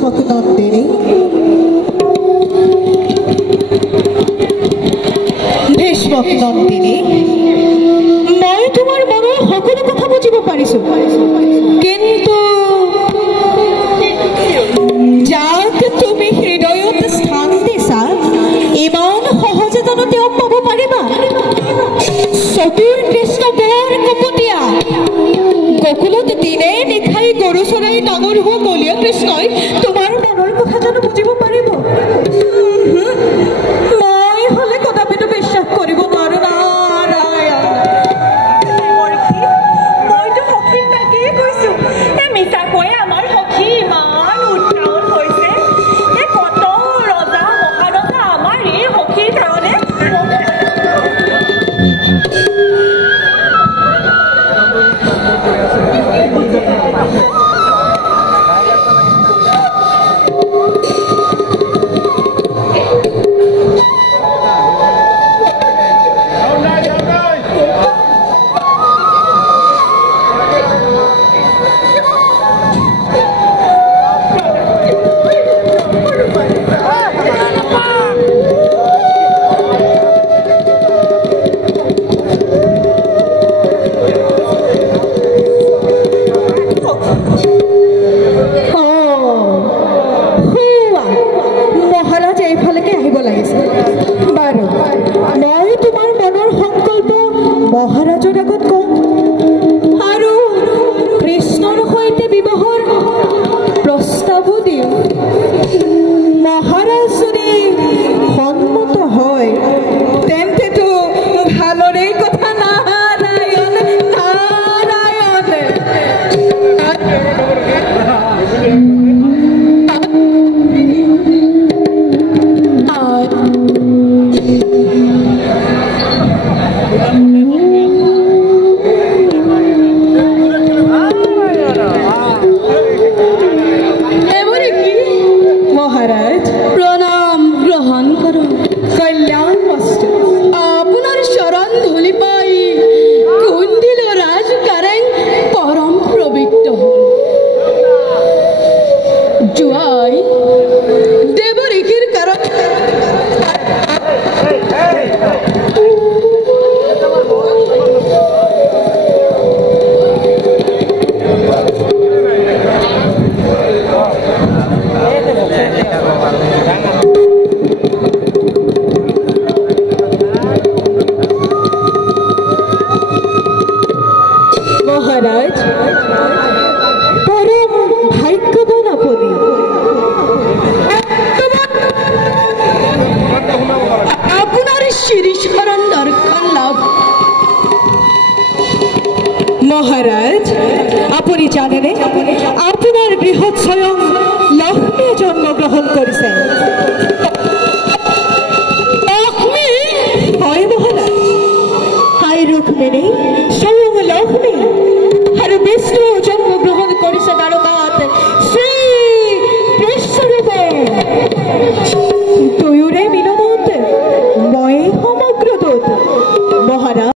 ভীষ্মকনন্দিনী ভীষ্মকনন্দিনী মই তোমাৰ মনৰ সকলো কথা বুজিব পাৰিছো কিন্তু যাক তুমি হৃদয়ত স্থান দিছা ইমান সহজে জানো তেওঁক পাব পাৰিবা চতুৰ কৃষ্ণ বৰ কপটীয়া গকুলত দিনে নিশাই গৰু চৰাই ডাঙৰ হোৱা কলীয়া কৃষ্ণই তোমাৰ মনৰ কথা জানো বুজিব পাৰিব মই হলে কদাপিতো বিশ্বাস কৰিব নোৱাৰো নাৰায়ণ মইতো সখীৰ তাকেই কৈছো মিছাকৈ আমাৰ সখী ইমান উত্তাল হৈছে কত ৰজা মহাৰজা আমাৰ এই সখীৰ কাৰণে মহাৰাজৰ আগত কওঁ আৰু কৃষ্ণৰ সৈতে বিবাহৰ প্ৰস্তাৱো দিওঁ মহাৰাজ যদি সন্মত হয় তেন্তেতো ভালৰে কথা নাৰায়ণ নাৰায়ণ মহারাজ প্রণাম গ্রহণ করুন কল্যাণ বস্তু আপনার শরণ ধুলি পাই কুন্দিল রাজ করেন পরম পবিত্র হন জুয়াই দেবরিকির কারণ মহারাজ পরম ভাগ্যবান আপনি আপনার শিরিশরণ দর্শন লাভ মহারাজ আপনি জানেন আপনার গৃহত স্বয়ং লক্ষ্মী জন্মগ্রহণ করেছেন